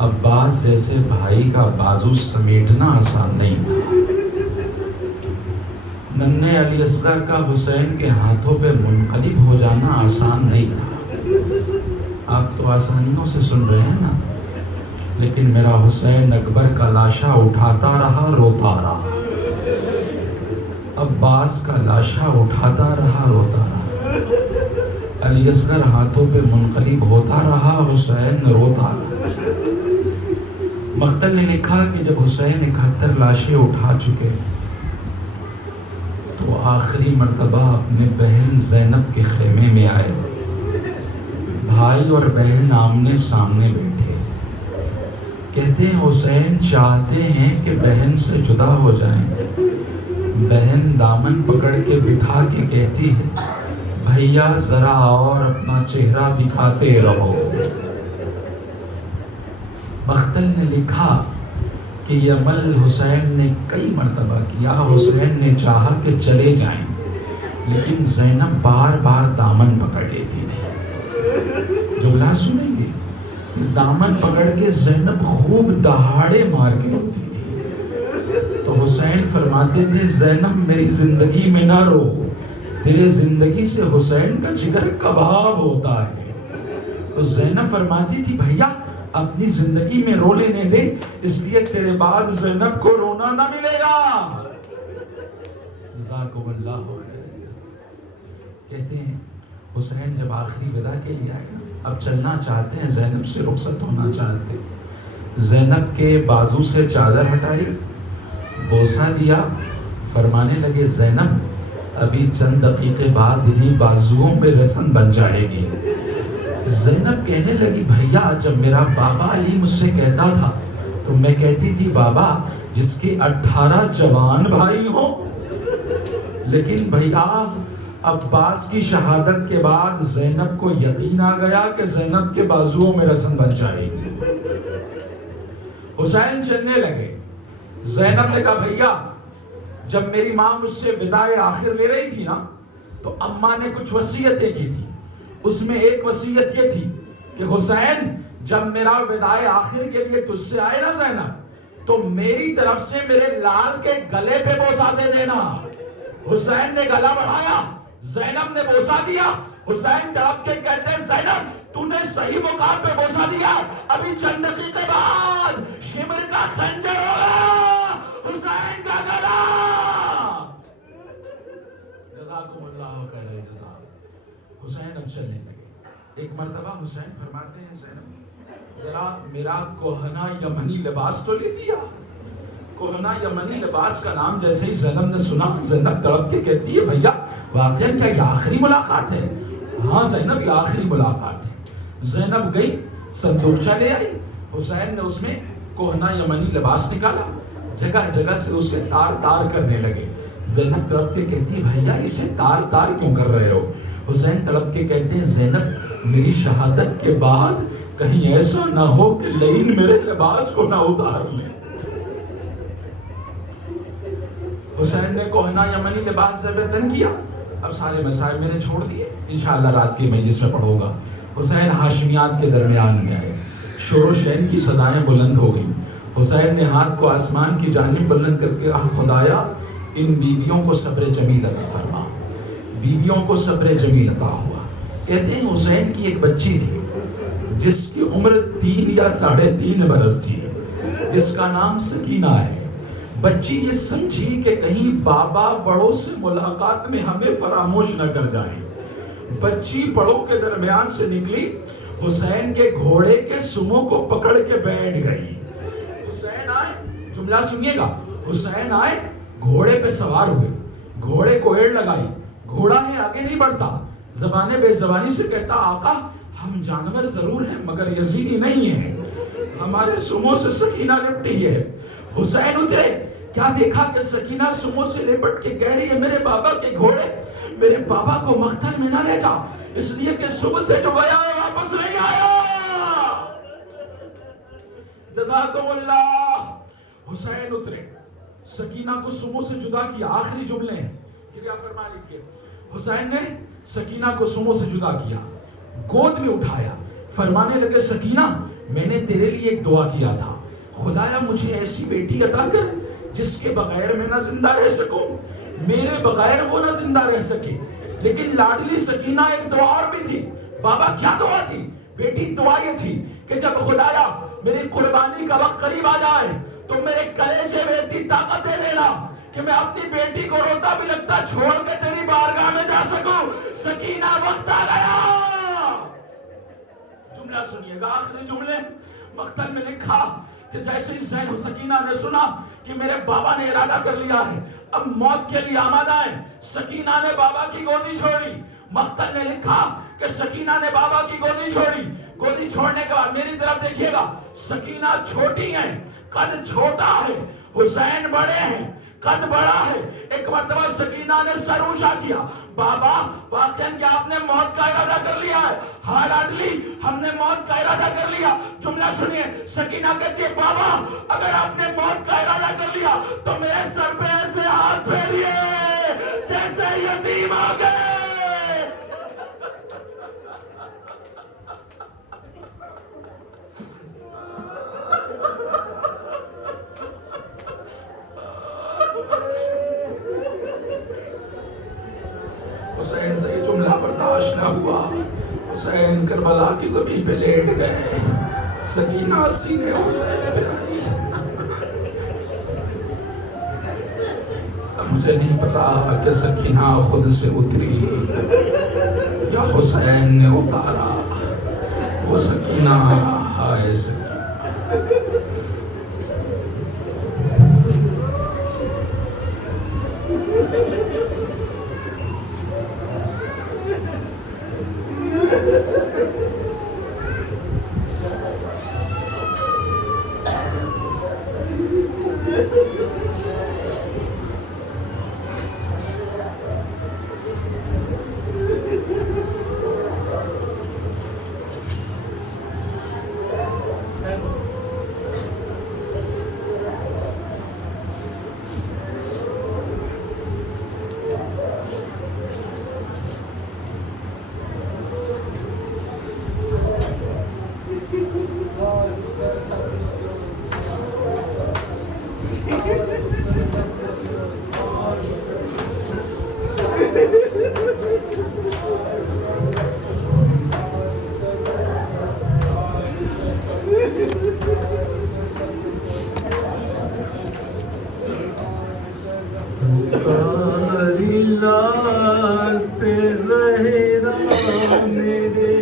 عباس جیسے بھائی کا بازو سمیٹنا آسان نہیں تھا۔ ننھے علی اصغر کا حسین کے ہاتھوں پہ منقلب ہو جانا آسان نہیں تھا۔ آپ تو آسانیوں سے سن رہے ہیں نا، لیکن میرا حسین اکبر کا لاشا اٹھاتا رہا، روتا رہا۔ عباس کا لاشا اٹھاتا رہا، روتا رہا۔ علی اصغر ہاتھوں پہ منقلب ہوتا رہا، حسین روتا رہا۔ مقتل نے لکھا کہ جب حسین 71 لاشیں اٹھا چکے تو آخری مرتبہ اپنے بہن زینب کے خیمے میں آئے۔ بھائی اور بہن آمنے سامنے بیٹھے۔ کہتے ہیں حسین چاہتے ہیں کہ بہن سے جدا ہو جائیں۔ بہن دامن پکڑ کے بٹھا کے کہتی ہے، بھیا ذرا اور اپنا چہرہ دکھاتے رہو۔ مقتل نے لکھا کہ یہ عمل حسین نے کئی مرتبہ کیا۔ حسین نے چاہا کہ چلے جائیں، لیکن زینب بار بار دامن پکڑ لیتی تھی۔ جملہ سنیں گے، دامن پکڑ کے زینب خوب دہاڑے مار کے روتی تھی۔ تو حسین فرماتے تھے، زینب میری زندگی میں نہ رو، تیرے زندگی سے حسین کا جگر کباب ہوتا ہے۔ تو زینب فرماتی تھی، بھیا اپنی زندگی میں رو لینے دے، اس لیے تیرے بعد زینب کو رونا نہ ملے گا۔ جزاکم اللہ خیر۔ کہتے ہیں حسین جب آخری ودا کے لیے آئے، اب چلنا چاہتے ہیں، زینب سے رخصت ہونا چاہتے ہیں۔ زینب کے بازو سے چادر ہٹائی، بوسہ دیا، فرمانے لگے، زینب ابھی چند دقیقے بعد انہی بازوؤں پہ رسن بن جائے گی۔ زینب کہنے لگی، بھیا جب میرا بابا علی مجھ سے کہتا تھا تو میں کہتی تھی، بابا جس کے 18 جوان بھائی ہوں، لیکن بھیا عباس کی شہادت کے بعد زینب کو یقین آ گیا کہ زینب کے بازوؤں میں رسن بن جائے گی۔ حسین چلنے لگے۔ زینب نے کہا، بھیا جب میری ماں مجھ سے وداع آخر لے رہی تھی نا، تو اماں نے کچھ وصیتیں کی تھی۔ اس میں ایک وصیت یہ تھی کہ حسین جب میرا وداع آخر کے لیے تجھ سے آئے نا زینب، تو میری طرف سے میرے لال کے گلے پہ بوسہ دے دینا۔ حسین نے گلا بڑھایا، زینب نے بوسہ دیا۔ حسین جواب کے کہتے ہیں، زینب تو نے صحیح مقام پہ بوسہ دیا، ابھی چند دقیقے بعد شمر کا خنجر ہوگا حسین کا گلا۔ جزاکم اللہ خیر الجزا۔ حسین اب چلنے لگے۔ ایک مرتبہ حسین فرماتے ہیں، زینب ذرا میرا کوہنا یمنی لباس تو لے دیا۔ کوہنا یمنی لباس کا نام جیسے ہی زینب نے سنا، زینب تڑپ کے کہتی ہے، بھیا واقعا کیا یہ آخری ملاقات ہے؟ ہاں زینب یہ آخری ملاقات ہے۔ زینب گئی، صندوقچہ لے آئی، حسین نے اس میں کوہنا یمنی لباس نکالا، جگہ جگہ سے اسے تار تار کرنے لگے۔ زینب تڑپ کے کہتی ہے، بھیا اسے تار تار کیوں کر رہے ہو؟ حسین تڑپ کے کہتے ہیں، زینب میری شہادت کے بعد کہیں ایسا نہ ہو کہ لعین میرے لباس کو نہ اتار لیں۔ حسین نے کوہنا یمنی لباس زیب تن کیا۔ اب سارے مسائل میں نے چھوڑ دیے، انشاءاللہ رات کی مجلس میں پڑھوں گا۔ حسین ہاشمیات کے درمیان میں آئے، شور و شین کی صدائیں بلند ہو گئیں۔ حسین نے ہاتھ کو آسمان کی جانب بلند کر کے، خدایا ان بیویوں کو صبر جمیل عطا فرما۔ بیویوں کو صبر جمیل عطا ہوا۔ کہتے ہیں حسین کی ایک بچی تھی جس کی عمر 3 یا 3.5 برس تھی، جس کا نام سکینہ ہے۔ بچی یہ سمجھی کہ کہیں بابا بڑوں سے ملاقات میں ہمیں فراموش نہ کر جائیں۔ بچی بڑوں کے درمیان سے نکلی، حسین کے گھوڑے کے سموں کو پکڑ کے بیٹھ گئی۔ حسین آئے، جملہ سنیے گا، حسین آئے، گھوڑے پہ سوار ہوئے، گھوڑے کو ایڑ لگائی، گھوڑا ہے آگے نہیں بڑھتا، زبان بے زبانی سے کہتا، آقا ہم جانور ضرور ہیں مگر یزیدی نہیں ہیں، ہمارے سموں سے سکینہ لپٹی ہے۔ حسین اترے، کیا دیکھا کہ سکینہ سموں سے لپٹ کے کہہ رہی ہے، میرے بابا کے گھوڑے میرے بابا کو مقتل میں نہ لے جا، اس لیے کہ صبح سے جو گیا ہے واپس نہیں آیا۔ جزاکم اللہ۔ حسین اترے، سکینہ کو سموں سے جدا کیا، آخری جملے ہیں، کیا فرما لیجیے۔ حسین نے سکینہ کو سموں سے جدا کیا، گود میں اٹھایا، فرمانے لگے، سکینہ میں نے تیرے لیے ایک دعا کیا تھا, خدایا مجھے ایسی بیٹی عطا کر جس کے بغیر میں نہ زندہ رہ سکوں, میرے بغیر وہ نہ زندہ رہ سکے. لیکن لاڈلی سکینہ ایک دعا اور بھی تھی. بابا کیا دعا تھی بیٹی؟ دعا یہ تھی کہ جب خدایا میری قربانی کا وقت قریب آ جائے تو میرے کلیجے میں اتنی طاقت دے دینا کہ میں اپنی بیٹی کو روتا بھی لگتا چھوڑ کے تیری بارگاہ میں جا سکوں. سکینہ وقت آ گیا. جملہ سنیے گا, آخری جملے مقتل میں لکھا کہ جیسے ہی زین و سکینہ نے سنا کہ میرے بابا نے ارادہ کر لیا ہے, اب موت کے لیے آمادہ ہیں, سکینہ نے بابا کی گودی چھوڑی. مقتل نے لکھا کہ سکینہ نے بابا کی گودی چھوڑی. گودی چھوڑنے کے بعد میری طرف دیکھیے گا, سکینہ چھوٹی ہیں, قد چھوٹا ہے, حسین بڑے ہیں, قد بڑا ہے. ایک مرتبہ سکینہ نے سر اونچا کیا, بابا واقعاً کیا آپ نے موت کا ارادہ کر لیا ہے؟ ہاں لاڈلی ہم نے موت کا ارادہ کر لیا. جملہ سنیے, سکینہ کہتی ہے بابا اگر آپ نے موت کا ارادہ کر لیا تو میرے سر پہ ایسے ہاتھ پھیریے جیسے یتیم آ گئے. حسین سے یہ جملہ برداشت نہ ہوا. حسین کربلا کی زمین پہ لیٹ گئے, سکینہ سینے حسین پہ آئی. مجھے نہیں پتا کہ سکینہ خود سے اتری یا حسین نے اتارا. وہ سکینہ ہائے سکینہ. لاز پہ زہرا میرے